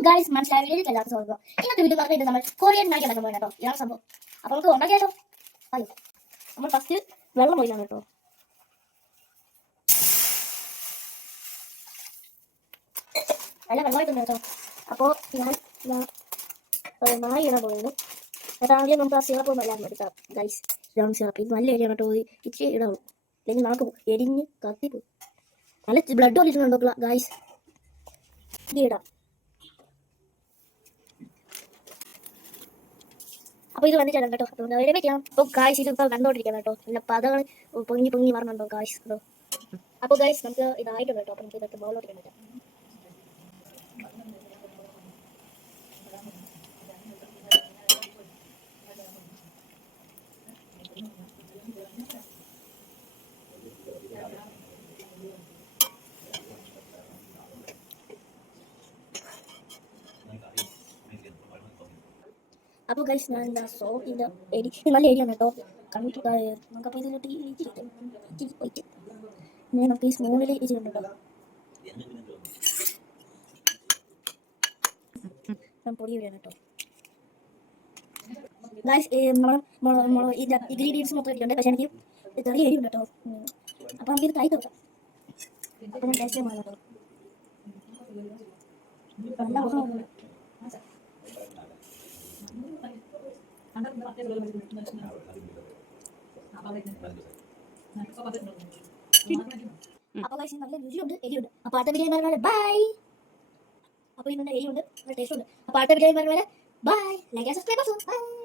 Guys മനസ്സിലായ വീഡിയോയിലേക്ക് എല്ലാവർക്കും സ്വാഗതം. ഇന്നത്തെ വീഡിയോ പറഞ്ഞിട്ട് നമ്മൾ കൊറിയൻ മാഗി ഉണ്ടാക്കാൻ പോകണം കേട്ടോ. ഇതാണ് സംഭവം. അപ്പോൾ നമുക്ക് ഉണ്ടാക്കിയാലോ. അയ്യോ, നമ്മൾ ഫസ്റ്റ് വെള്ളം ഒഴിക്കണം കേട്ടോ. നല്ല വെള്ളമായിട്ടുണ്ട് കേട്ടോ. അപ്പോൾ ഞാൻ മാഗി ഇടാൻ പോകുന്നത്. അതാണെങ്കിൽ നമുക്ക് ആ സിറപ്പ് ഒന്നും എല്ലാം എടുക്കാം ഗൈസ്. ഇതാണ് സിറപ്പ്. ഇത് നല്ല എരിയാണ് കേട്ടോ. ഇച്ചിരി ഇടാവും, അല്ലെങ്കിൽ നമുക്ക് എരിഞ്ഞ് കത്തിപ്പോകും. നല്ല ബ്ലഡ് ഒലിച്ചിട്ടുണ്ടോ ഗൈസ്. ഇത് ഇടാം. അപ്പോൾ ഇത് വന്നിട്ടാണ് കേട്ടോ. അപ്പോൾ അതിനെ പറ്റിയാണ് ഇപ്പോൾ ഗായ്സ് ഇത് ഇപ്പോൾ കണ്ടോണ്ടിരിക്കണം കേട്ടോ. പിന്നെ പതകൾ പൊങ്ങി പൊങ്ങി വരണുണ്ടോ ഗായ്സ് കേട്ടോ. അപ്പോൾ ഗായ്സ് നമുക്ക് ഇതായിട്ടുണ്ട് കേട്ടോ. അപ്പോൾ നമുക്ക് ഇതൊക്കെ ബോളോട്ട് ഇടാൻ പറ്റാം. അപ്പോൾ ഗൈസ് ഞാൻ എന്താ സോപ്പിൻ്റെ എരി നല്ല എരിയാണ് കേട്ടോ. കണ്ടിട്ട് നമുക്കപ്പോൾ ഇതിലോട്ട് ഇച്ചിരി പോയിട്ട് ഇനി നമുക്ക് ഈ സ്മൂണിൽ ഇച്ചിട്ടുണ്ട് കേട്ടോ. ഞാൻ പൊടി വരികയാണ് കേട്ടോ ഗൈസ്. നമ്മൾ ഇതിൻ്റെ ഇൻഗ്രീഡിയൻസ് മൊത്തം ഇട്ടിട്ടുണ്ട്. പക്ഷേ എനിക്ക് ചെറിയ എരിയുണ്ട് കേട്ടോ. അപ്പോൾ നമുക്കിത് കൈ വെക്കാം. അപ്പോൾ ഞാൻ ടേസ്റ്റ് ചെയ്യാൻ കേട്ടോ. നല്ല ഓർമ്മ അപ്പോൾ ഗൈസ് നല്ല രുചിയുണ്ട്, എരിയുണ്ട്. അപ്പോൾ അടുത്ത വീഡിയോ വരെ ബൈ. അപ്പോൾ ഇതിൻ്റെ എരിയുണ്ട്, നല്ല ടേസ്റ്റ് ഉണ്ട്. അപ്പോൾ അടുത്ത വീഡിയോ വരെ bye. Like and subscribe. By.